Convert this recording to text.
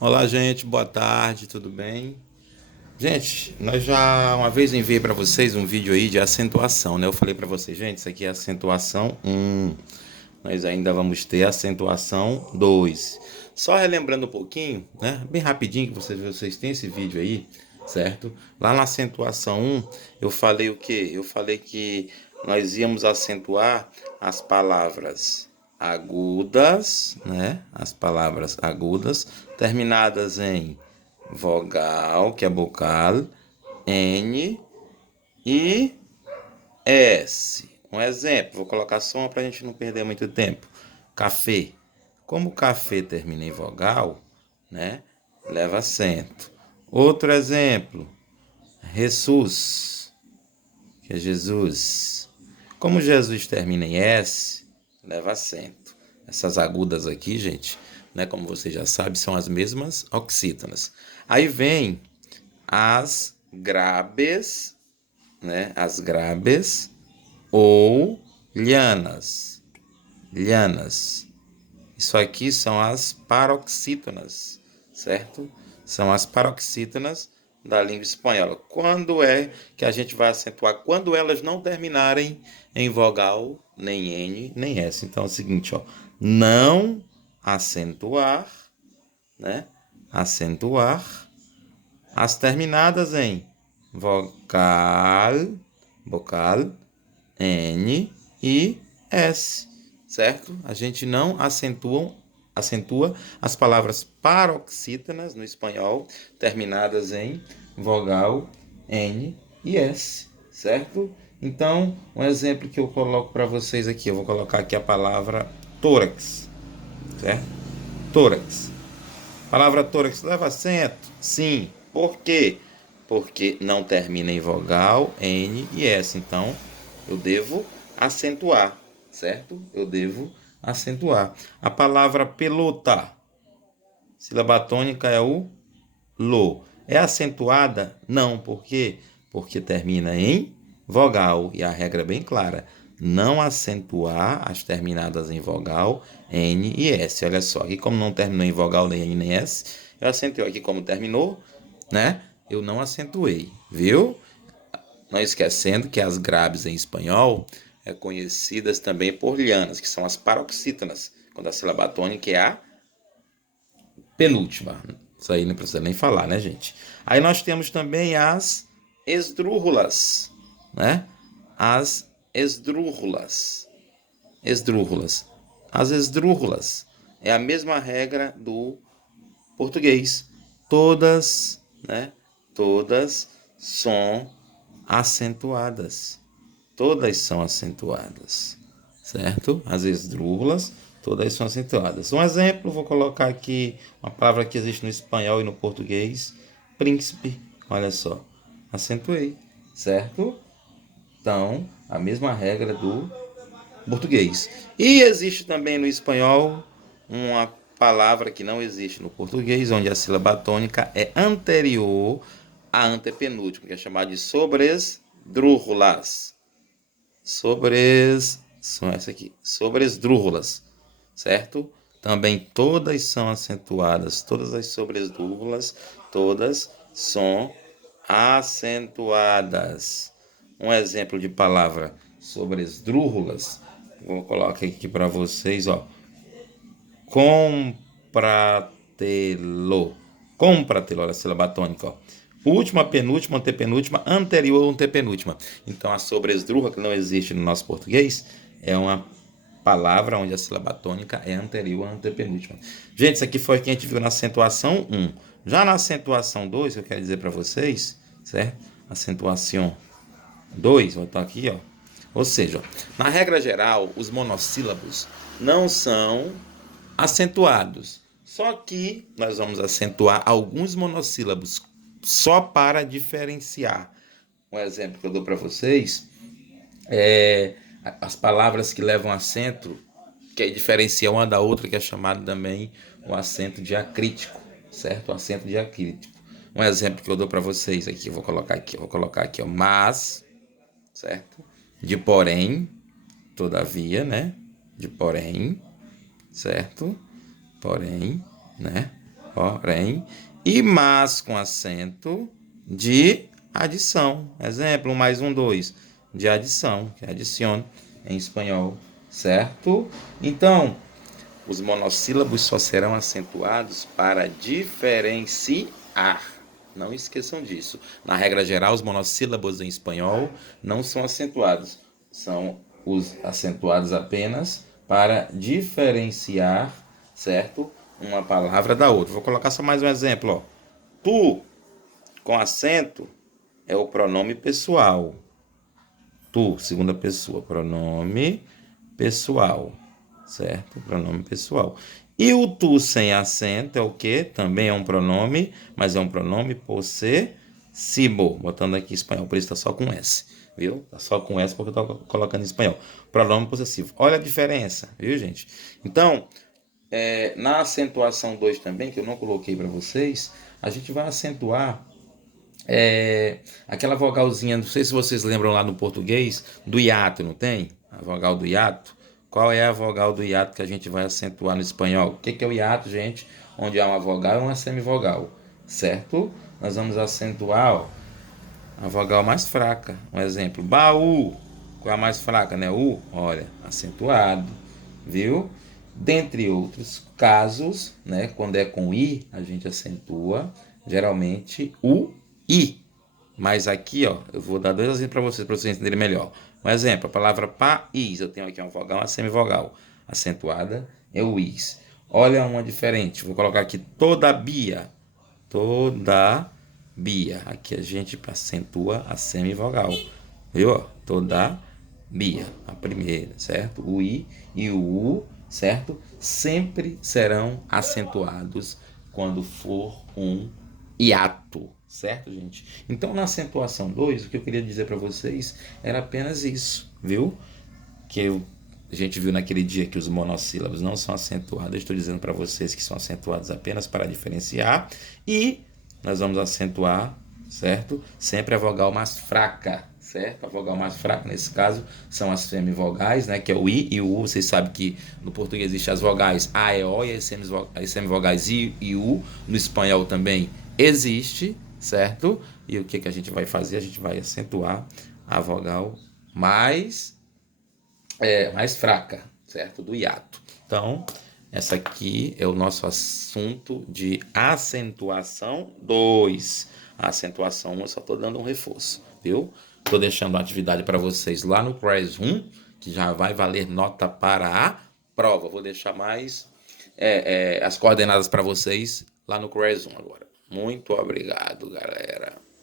Olá, gente, boa tarde, tudo bem? Gente, nós já uma vez enviei para vocês um vídeo aí de acentuação, né? Eu falei para vocês, gente, isso aqui é acentuação 1. Nós ainda vamos ter acentuação 2. Só relembrando um pouquinho, né? Bem rapidinho que vocês têm esse vídeo aí, certo? Lá na acentuação 1, eu falei o quê? Eu falei que nós íamos acentuar as palavras agudas, né? As palavras agudas terminadas em vogal, que é bocal, N e S. Um exemplo, vou colocar só para a gente não perder muito tempo. Café. Como o café termina em vogal, né? Leva acento. Outro exemplo, Jesus, que é Jesus. Como Jesus termina em S, leva acento. Essas agudas aqui, gente, né, como você já sabe, são as mesmas oxítonas. Aí vem as graves, né, as graves ou lianas. Lianas. Isso aqui são as paroxítonas, certo? São as paroxítonas da língua espanhola. Quando é que a gente vai acentuar? Quando elas não terminarem em vogal, nem N, nem S. Então é o seguinte, ó, não acentuar, né? Acentuar as terminadas em vocal, vocal, N e S, certo? A gente não acentua as palavras paroxítonas no espanhol, terminadas em vogal N e S, certo? Então, um exemplo que eu coloco para vocês aqui, eu vou colocar aqui a palavra tórax, certo? Tórax. Palavra tórax leva acento? Sim. Por quê? Porque não termina em vogal, N e S. Então, eu devo acentuar, certo? Eu devo acentuar. A palavra pelota, sílaba tônica é o lo. É acentuada? Não. Por quê? Porque termina em vogal. E a regra é bem clara. Não acentuar as terminadas em vogal, N e S. Olha só, aqui como não terminou em vogal nem N nem S, eu acentuei. Aqui como terminou, né? Eu não acentuei, viu? Não esquecendo que as graves em espanhol é conhecidas também por lianas, que são as paroxítonas, quando a sílaba tônica é a penúltima. Isso aí não precisa nem falar, né, gente? Aí nós temos também as esdrúxulas, né? As esdrúxulas. Esdrúxulas. As esdrúxulas é a mesma regra do português. Todas, né? Todas são acentuadas. Todas são acentuadas, certo? As esdrúxulas, todas são acentuadas. Um exemplo, vou colocar aqui uma palavra que existe no espanhol e no português, príncipe. Olha só, acentuei, certo? Então, a mesma regra do português. E existe também no espanhol uma palavra que não existe no português, onde a sílaba tônica é anterior à antepenúltima, que é chamada de sobresdrúxulas. São essa aqui, sobresdrúxulas, certo? Também todas são acentuadas, todas as sobresdrúxulas, todas são acentuadas. Um exemplo de palavra sobresdrúxulas, vou colocar aqui para vocês, ó. Compratelo. Compratelo, olha a sílaba tônica, ó. Última, penúltima, antepenúltima, anterior, antepenúltima. Então, a sobresdrúxula, que não existe no nosso português, é uma palavra onde a sílaba tônica é anterior à antepenúltima. Gente, isso aqui foi o que a gente viu na acentuação 1. Já na acentuação 2, eu quero dizer para vocês, certo? Acentuação 2, vou botar aqui, ó. Ou seja, na regra geral, os monossílabos não são acentuados. Só que nós vamos acentuar alguns monossílabos só para diferenciar. Um exemplo que eu dou para vocês é as palavras que levam acento, que aí diferencia uma da outra, que é chamado também o acento diacrítico, certo? O acento diacrítico. Um exemplo que eu dou para vocês aqui, eu vou colocar aqui, ó, mas, certo? De porém, todavia, né? De porém, certo? Porém, né? porém, e mas com acento de adição. Exemplo, 1 mais 1, 2, de adição, que adicione em espanhol, certo? Então, os monossílabos só serão acentuados para diferenciar. Não esqueçam disso. Na regra geral, os monossílabos em espanhol não são acentuados. São os acentuados apenas para diferenciar, certo? Uma palavra da outra. Vou colocar só mais um exemplo, ó. Tu, com acento, é o pronome pessoal. Tu, segunda pessoa, pronome pessoal, certo? Pronome pessoal. E o tu sem acento é o quê? Também é um pronome, mas é um pronome possessivo. Botando aqui em espanhol, por isso está só com S, viu? Está só com S porque eu estou colocando em espanhol. Pronome possessivo. Olha a diferença, viu, gente? Então, na acentuação 2 também, que eu não coloquei para vocês, a gente vai acentuar aquela vogalzinha, não sei se vocês lembram lá no português, do hiato, não tem? A vogal do hiato. Qual é a vogal do hiato que a gente vai acentuar no espanhol? O que é o hiato, gente? Onde há uma vogal e uma semivogal, certo? Nós vamos acentuar, ó, a vogal mais fraca. Um exemplo, baú. Qual é a mais fraca, né? U, olha, acentuado, viu? Dentre outros casos, né? Quando é com I, a gente acentua geralmente o I. Mas aqui, ó, eu vou dar 2 exemplos para vocês entenderem melhor. Um exemplo, a palavra país, eu tenho aqui uma vogal, uma semivogal. Acentuada é o is. Olha uma diferente, vou colocar aqui todavia. Todavia. Aqui a gente acentua a semivogal. Viu? Todavia, a primeira, certo? O i e o u, certo? Sempre serão acentuados quando for um hiato, certo, gente? Então, na acentuação 2, o que eu queria dizer para vocês era apenas isso, viu? A gente viu naquele dia que os monossílabos não são acentuados. Eu estou dizendo para vocês que são acentuados apenas para diferenciar. E nós vamos acentuar, certo? Sempre a vogal mais fraca, certo? A vogal mais fraca, nesse caso, são as semivogais, né? Que é o I e o U. Vocês sabem que no português existem as vogais A e O e as semivogais I e U. No espanhol também existe, certo? E o que a gente vai fazer? A gente vai acentuar a vogal mais fraca, certo? Do hiato. Então, essa aqui é o nosso assunto de acentuação 2. A acentuação 1 eu só estou dando um reforço, viu? Estou deixando a atividade para vocês lá no Classroom, que já vai valer nota para a prova. Vou deixar mais as coordenadas para vocês lá no Classroom agora. Muito obrigado, galera.